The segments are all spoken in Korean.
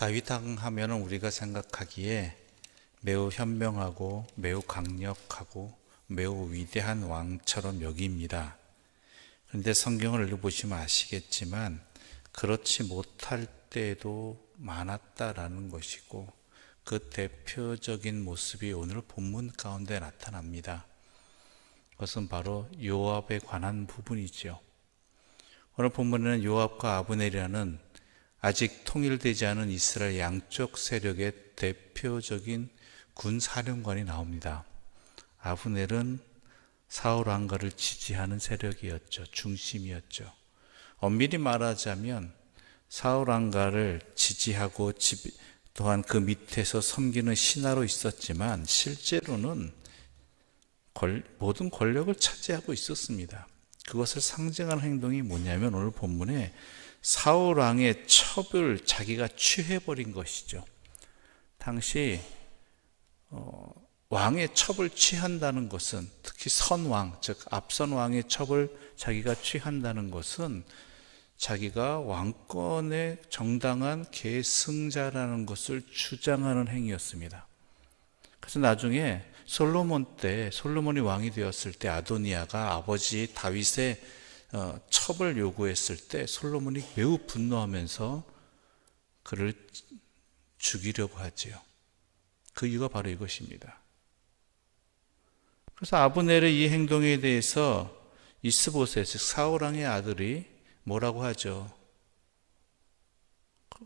다윗 왕 하면은 우리가 생각하기에 매우 현명하고 매우 강력하고 매우 위대한 왕처럼 여깁니다. 그런데 성경을 읽어보시면 아시겠지만 그렇지 못할 때도 많았다라는 것이고, 그 대표적인 모습이 오늘 본문 가운데 나타납니다. 그것은 바로 요압에 관한 부분이죠. 오늘 본문에는 요압과 아브넬이라는 아직 통일되지 않은 이스라엘 양쪽 세력의 대표적인 군사령관이 나옵니다. 아브넬은 사울 왕가를 지지하는 세력이었죠. 중심이었죠. 엄밀히 말하자면 사울 왕가를 지지하고 또한 그 밑에서 섬기는 신하로 있었지만 실제로는 모든 권력을 차지하고 있었습니다. 그것을 상징하는 행동이 뭐냐면 오늘 본문에 사울 왕의 첩을 자기가 취해버린 것이죠. 당시 왕의 첩을 취한다는 것은, 특히 선왕, 즉 앞선 왕의 첩을 자기가 취한다는 것은 자기가 왕권의 정당한 계승자라는 것을 주장하는 행위였습니다. 그래서 나중에 솔로몬이 왕이 되었을 때 아도니아가 아버지 다윗의 첩을 요구했을 때 솔로몬이 매우 분노하면서 그를 죽이려고 하지요. 그 이유가 바로 이것입니다. 그래서 아브넬의 이 행동에 대해서 이스보셋, 즉 사울 왕의 아들이 뭐라고 하죠.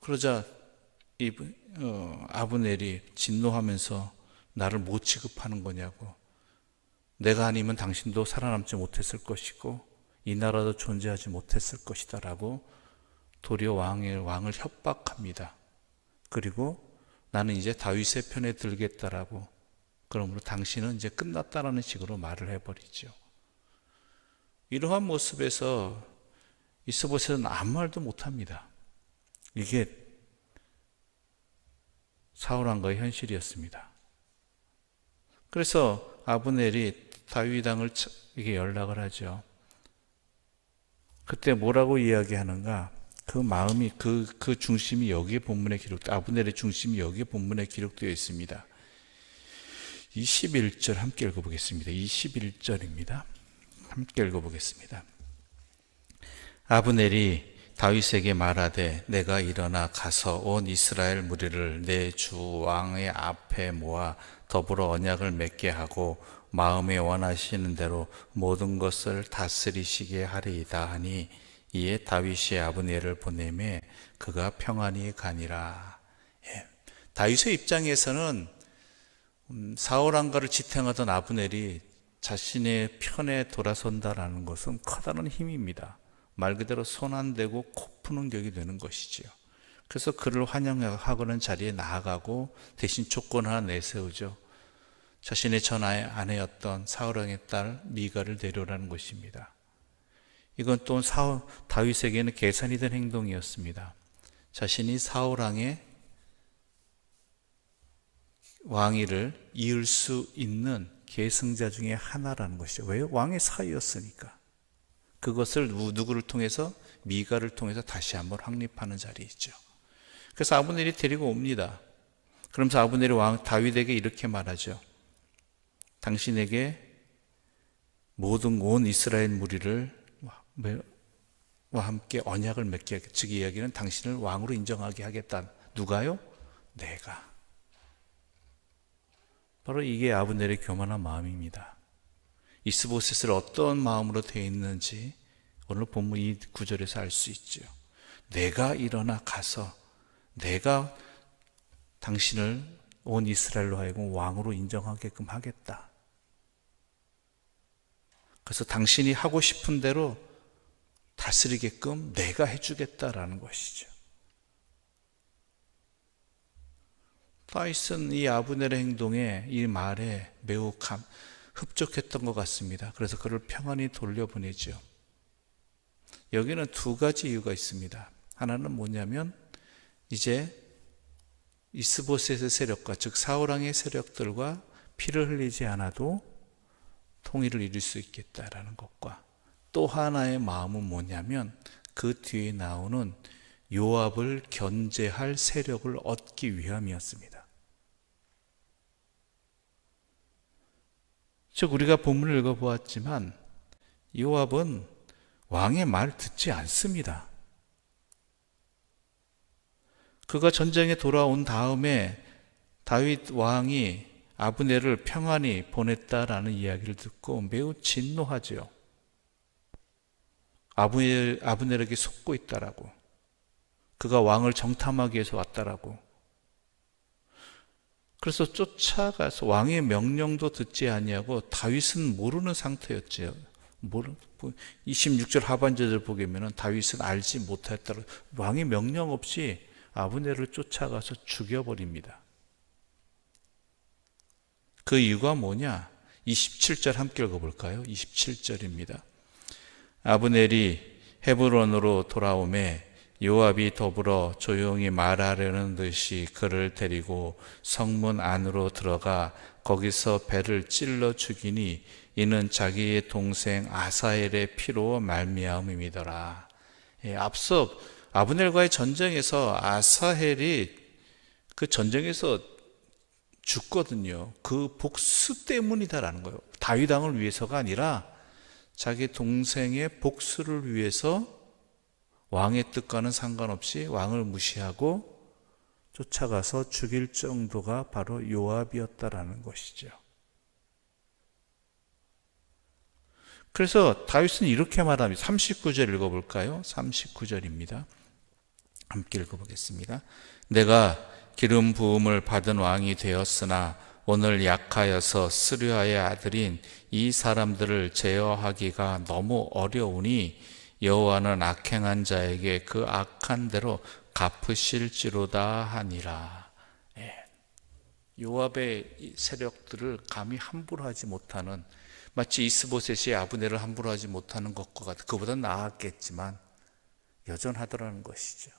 그러자 아브넬이 진노하면서 나를 못 취급하는 거냐고, 내가 아니면 당신도 살아남지 못했을 것이고 이 나라도 존재하지 못했을 것이다 라고 도리어 왕을 협박합니다. 그리고 나는 이제 다윗의 편에 들겠다라고, 그러므로 당신은 이제 끝났다라는 식으로 말을 해버리죠. 이러한 모습에서 이스보셋은 아무 말도 못합니다. 이게 사울 왕가의 현실이었습니다. 그래서 아브넬이 다윗 왕을 이게 연락을 하죠. 그때 뭐라고 이야기하는가? 그 마음이 그 중심이 여기에 본문에 아브넬의 중심이 여기에 본문에 기록되어 있습니다. 21절 함께 읽어보겠습니다. 21절입니다. 함께 읽어보겠습니다. 아브넬이 다윗에게 말하되 내가 일어나 가서 온 이스라엘 무리를 내 주 왕의 앞에 모아 더불어 언약을 맺게 하고 마음에 원하시는 대로 모든 것을 다스리시게 하리이다 하니, 이에 다윗이 아브넬을 보내매 그가 평안히 가니라. 다윗의 입장에서는 사울 왕가를 지탱하던 아브넬이 자신의 편에 돌아선다라는 것은 커다란 힘입니다. 말 그대로 손 안 대고 코 푸는 격이 되는 것이지요. 그래서 그를 환영하고는 자리에 나아가고 대신 조건 하나 내세우죠. 자신의 전 아내였던 사울 왕의 딸 미가를 데려오라는 것입니다. 이건 또 다윗에게는 계산이 된 행동이었습니다. 자신이 사울 왕의 왕위를 이을 수 있는 계승자 중에 하나라는 것이죠. 왜요? 왕의 사위였으니까. 그것을 누구를 통해서? 미가를 통해서 다시 한번 확립하는 자리이죠. 그래서 아브넬이 데리고 옵니다. 그러면서 아브넬이 다윗에게 이렇게 말하죠. 당신에게 모든 온 이스라엘 무리를 와 함께 언약을 맺게 하겠다. 즉 이야기는 당신을 왕으로 인정하게 하겠다. 누가요? 내가. 바로 이게 아브넬의 교만한 마음입니다. 이스보셋을 어떤 마음으로 되어 있는지 오늘 본문 이 구절에서 알 수 있죠. 내가 일어나 가서 내가 당신을 온 이스라엘로 하여금 왕으로 인정하게끔 하겠다. 그래서 당신이 하고 싶은 대로 다스리게끔 내가 해주겠다라는 것이죠. 다윗은 이 아브넬의 행동에, 이 말에 매우 흡족했던 것 같습니다. 그래서 그를 평안히 돌려보내죠. 여기는 두 가지 이유가 있습니다. 하나는 뭐냐면 이제 이스보셋의 세력과, 즉 사울 왕의 세력들과 피를 흘리지 않아도 통일을 이룰 수 있겠다라는 것과, 또 하나의 마음은 뭐냐면 그 뒤에 나오는 요압을 견제할 세력을 얻기 위함이었습니다. 즉 우리가 본문을 읽어보았지만 요압은 왕의 말 듣지 않습니다. 그가 전쟁에 돌아온 다음에 다윗 왕이 아브넬을 평안히 보냈다라는 이야기를 듣고 매우 진노하죠. 아브넬에게 속고 있다라고, 그가 왕을 정탐하기 위해서 왔다라고. 그래서 쫓아가서 왕의 명령도 듣지 아니하고, 다윗은 모르는 상태였지요. 26절 하반절을 보게 다윗은 알지 못했다고, 왕의 명령 없이 아브넬을 쫓아가서 죽여버립니다. 그 이유가 뭐냐? 27절 함께 읽어볼까요? 27절입니다. 아브넬이 헤브론으로 돌아오매 요압이 더불어 조용히 말하려는 듯이 그를 데리고 성문 안으로 들어가 거기서 배를 찔러 죽이니 이는 자기의 동생 아사엘의 피로 말미암음이더라. 앞서 아브넬과의 전쟁에서 아사헬이 그 전쟁에서 죽거든요. 그 복수 때문이다라는 거예요. 다윗 왕을 위해서가 아니라 자기 동생의 복수를 위해서 왕의 뜻과는 상관없이 왕을 무시하고 쫓아가서 죽일 정도가 바로 요압이었다라는 것이죠. 그래서 다윗은 이렇게 말합니다. 39절 읽어볼까요? 39절입니다. 함께 읽어보겠습니다. 내가 기름 부음을 받은 왕이 되었으나 오늘 약하여서 스르야의 아들인 이 사람들을 제어하기가 너무 어려우니 여호와는 악행한 자에게 그 악한 대로 갚으실지로다 하니라. 요압의 세력들을 감히 함부로 하지 못하는, 마치 이스보셋이 아브넬을 함부로 하지 못하는 것과 같아. 그보다 나았겠지만 여전하더라는 것이죠.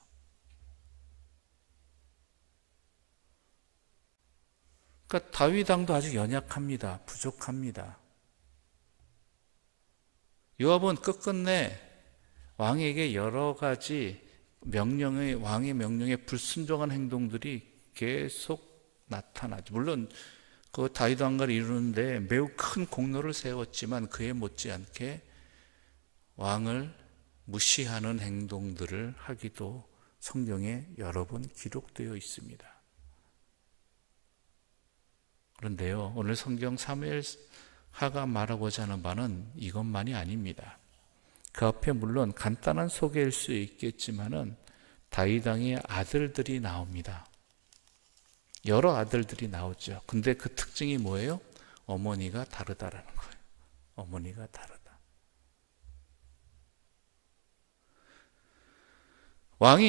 그러니까 다윗 왕도 아직 연약합니다. 부족합니다. 요압은 끝끝내 왕에게 여러 가지 왕의 명령에 불순종한 행동들이 계속 나타나죠. 물론 그 다윗 왕가를 이루는데 매우 큰 공로를 세웠지만 그에 못지않게 왕을 무시하는 행동들을 하기도 성경에 여러 번 기록되어 있습니다. 그런데요, 오늘 성경 사무엘하가 말하고자 하는 바는 이것만이 아닙니다. 그 앞에 물론 간단한 소개일 수 있겠지만은 다윗 왕의 아들들이 나옵니다. 여러 아들들이 나오죠. 근데 그 특징이 뭐예요? 어머니가 다르다라는 거예요. 어머니가 다르다.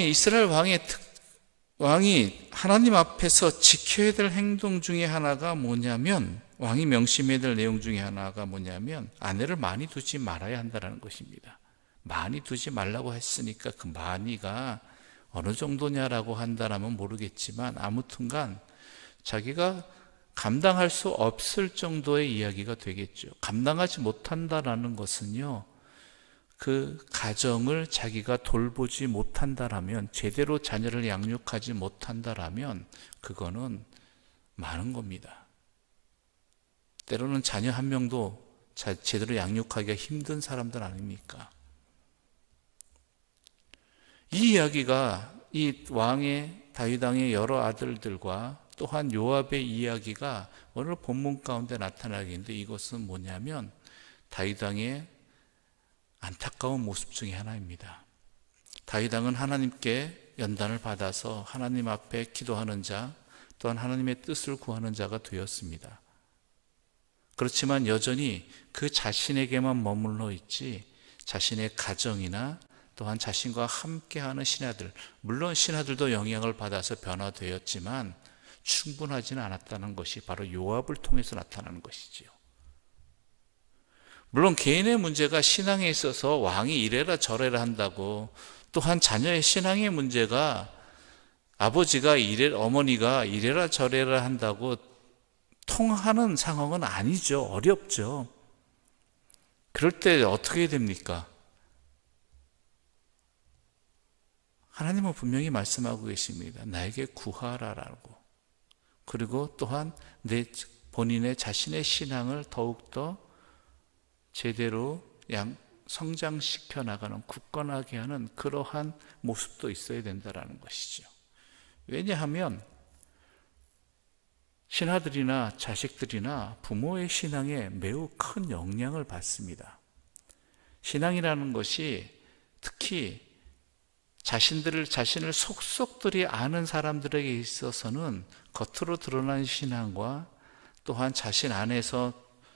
이스라엘 왕이 하나님 앞에서 지켜야 될 행동 중에 하나가 뭐냐면, 왕이 명심해야 될 내용 중에 하나가 뭐냐면 아내를 많이 두지 말아야 한다는 것입니다. 많이 두지 말라고 했으니까 그 많이가 어느 정도냐라고 한다면 모르겠지만 아무튼간 자기가 감당할 수 없을 정도의 이야기가 되겠죠. 감당하지 못한다라는 것은요, 그 가정을 자기가 돌보지 못한다라면, 제대로 자녀를 양육하지 못한다라면 그거는 많은 겁니다. 때로는 자녀 한 명도 제대로 양육하기가 힘든 사람들 아닙니까? 이 이야기가 이 다윗 왕의 여러 아들들과 또한 요압의 이야기가 오늘 본문 가운데 나타나겠는데, 이것은 뭐냐면 다윗 왕의 안타까운 모습 중에 하나입니다. 다윗 왕은 하나님께 연단을 받아서 하나님 앞에 기도하는 자, 또한 하나님의 뜻을 구하는 자가 되었습니다. 그렇지만 여전히 그 자신에게만 머물러 있지 자신의 가정이나 또한 자신과 함께하는 신하들, 물론 신하들도 영향을 받아서 변화되었지만 충분하지는 않았다는 것이 바로 요압을 통해서 나타나는 것이지요. 물론 개인의 문제가 신앙에 있어서 왕이 이래라 저래라 한다고, 또한 자녀의 신앙의 문제가 어머니가 이래라 저래라 한다고 통하는 상황은 아니죠. 어렵죠. 그럴 때 어떻게 됩니까? 하나님은 분명히 말씀하고 계십니다. 나에게 구하라라고. 그리고 또한 본인의 자신의 신앙을 더욱더 제대로 성장시켜 나가는, 굳건하게 하는 그러한 모습도 있어야 된다는 것이죠. 왜냐하면 신하들이나 자식들이나 부모의 신앙에 매우 큰 영향을 받습니다. 신앙이라는 것이 특히 자신을 속속들이 아는 사람들에게 있어서는 겉으로 드러나는 신앙과 또한 자신 안에서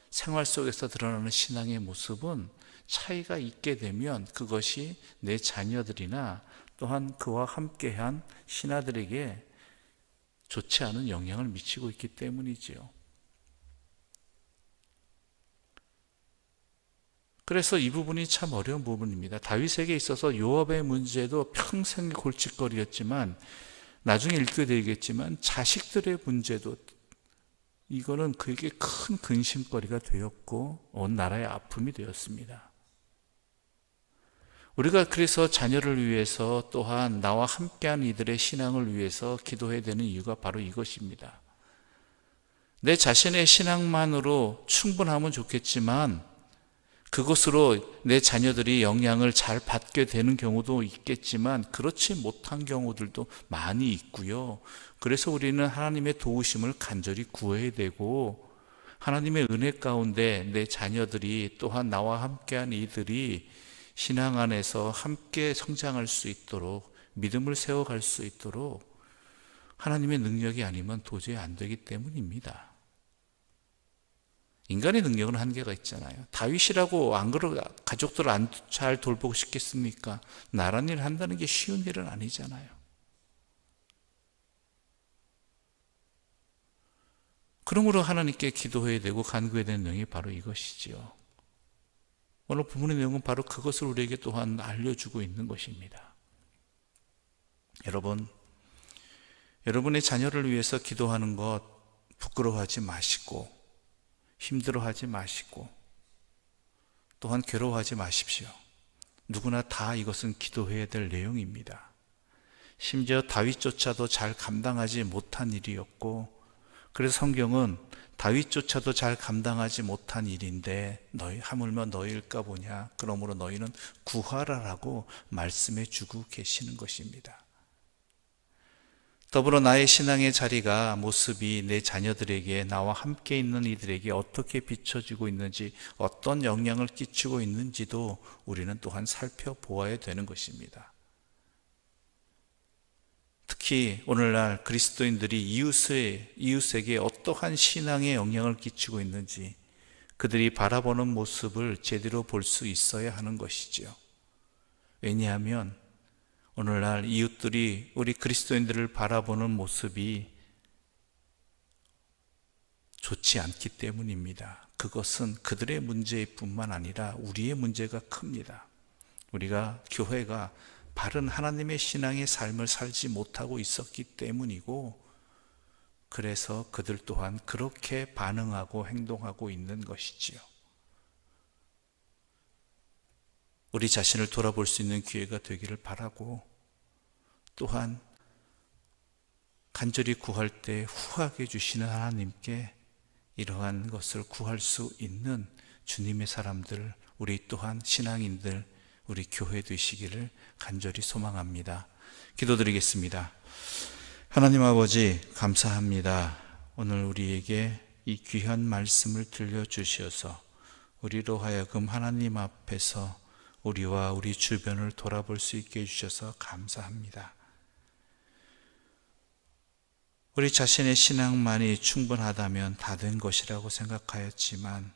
생활 속에서 드러나는 신앙의 모습은 차이가 있게 되면 그것이 내 자녀들이나 또한 그와 함께한 신하들에게 좋지 않은 영향을 미치고 있기 때문이지요. 그래서 이 부분이 참 어려운 부분입니다. 다윗에게 있어서 요압의 문제도 평생의 골칫거리였지만 나중에 읽게 되겠지만 자식들의 문제도 이거는 그에게 큰 근심거리가 되었고 온 나라의 아픔이 되었습니다. 우리가 그래서 자녀를 위해서 또한 나와 함께한 이들의 신앙을 위해서 기도해야 되는 이유가 바로 이것입니다. 내 자신의 신앙만으로 충분하면 좋겠지만 그것으로 내 자녀들이 영향을 잘 받게 되는 경우도 있겠지만 그렇지 못한 경우들도 많이 있고요. 그래서 우리는 하나님의 도우심을 간절히 구해야 되고 하나님의 은혜 가운데 내 자녀들이 또한 나와 함께한 이들이 신앙 안에서 함께 성장할 수 있도록 믿음을 세워갈 수 있도록 하나님의 능력이 아니면 도저히 안 되기 때문입니다. 인간의 능력은 한계가 있잖아요. 다윗이라고 안 그러 가족들을 안 잘 돌보고 싶겠습니까? 나란 일을 한다는 게 쉬운 일은 아니잖아요. 그러므로 하나님께 기도해야 되고 간구해야 되는 내용이 바로 이것이지요. 오늘 본문의 내용은 바로 그것을 우리에게 또한 알려주고 있는 것입니다. 여러분의 자녀를 위해서 기도하는 것 부끄러워하지 마시고 힘들어하지 마시고 또한 괴로워하지 마십시오. 누구나 다 이것은 기도해야 될 내용입니다. 심지어 다윗조차도 잘 감당하지 못한 일이었고 그래서 성경은 다윗조차도 잘 감당하지 못한 일인데 하물며 너희일까 보냐. 그러므로 너희는 구하라라고 말씀해 주고 계시는 것입니다. 더불어 나의 신앙의 자리가 모습이 내 자녀들에게 나와 함께 있는 이들에게 어떻게 비춰지고 있는지 어떤 영향을 끼치고 있는지도 우리는 또한 살펴보아야 되는 것입니다. 특히 오늘날 그리스도인들이 이웃에게 어떠한 신앙의 영향을 끼치고 있는지 그들이 바라보는 모습을 제대로 볼 수 있어야 하는 것이죠. 왜냐하면 오늘날 이웃들이 우리 그리스도인들을 바라보는 모습이 좋지 않기 때문입니다. 그것은 그들의 문제뿐만 아니라 우리의 문제가 큽니다. 우리가 교회가 바른 하나님의 신앙의 삶을 살지 못하고 있었기 때문이고 그래서 그들 또한 그렇게 반응하고 행동하고 있는 것이지요. 우리 자신을 돌아볼 수 있는 기회가 되기를 바라고 또한 간절히 구할 때 후하게 주시는 하나님께 이러한 것을 구할 수 있는 주님의 사람들, 우리 또한 신앙인들, 우리 교회 되시기를 간절히 소망합니다. 기도드리겠습니다. 하나님 아버지 감사합니다. 오늘 우리에게 이 귀한 말씀을 들려주셔서 우리로 하여금 하나님 앞에서 우리와 우리 주변을 돌아볼 수 있게 해주셔서 감사합니다. 우리 자신의 신앙만이 충분하다면 다 된 것이라고 생각하였지만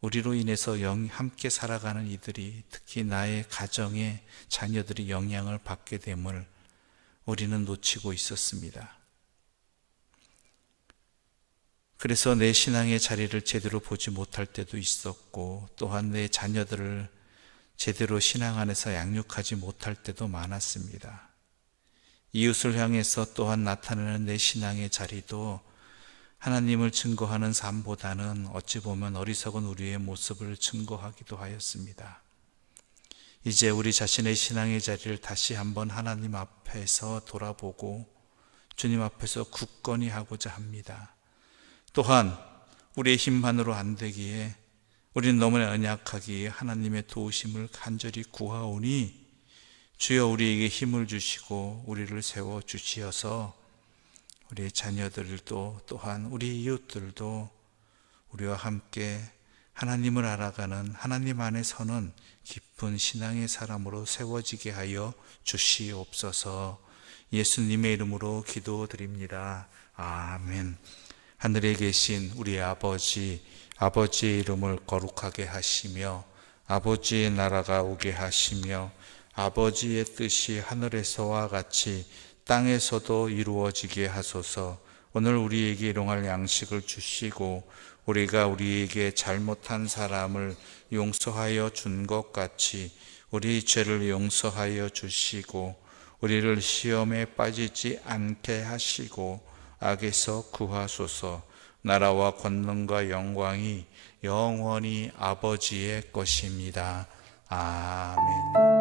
우리로 인해서 함께 살아가는 이들이 특히 나의 가정의 자녀들이 영향을 받게 됨을 우리는 놓치고 있었습니다. 그래서 내 신앙의 자리를 제대로 보지 못할 때도 있었고 또한 내 자녀들을 제대로 신앙 안에서 양육하지 못할 때도 많았습니다. 이웃을 향해서 또한 나타내는 내 신앙의 자리도 하나님을 증거하는 삶보다는 어찌 보면 어리석은 우리의 모습을 증거하기도 하였습니다. 이제 우리 자신의 신앙의 자리를 다시 한번 하나님 앞에서 돌아보고 주님 앞에서 굳건히 하고자 합니다. 또한 우리의 힘만으로 안 되기에, 우리는 너무나 연약하기에 하나님의 도우심을 간절히 구하오니 주여 우리에게 힘을 주시고 우리를 세워주시어서 우리의 자녀들도 또한 우리 이웃들도 우리와 함께 하나님을 알아가는, 하나님 안에 서는 깊은 신앙의 사람으로 세워지게 하여 주시옵소서. 예수님의 이름으로 기도드립니다. 아멘. 하늘에 계신 우리 아버지, 아버지의 이름을 거룩하게 하시며 아버지의 나라가 오게 하시며 아버지의 뜻이 하늘에서와 같이 땅에서도 이루어지게 하소서. 오늘 우리에게 일용할 양식을 주시고 우리가 우리에게 잘못한 사람을 용서하여 준 것 같이 우리 죄를 용서하여 주시고 우리를 시험에 빠지지 않게 하시고 악에서 구하소서. 나라와 권능과 영광이 영원히 아버지의 것입니다. 아멘.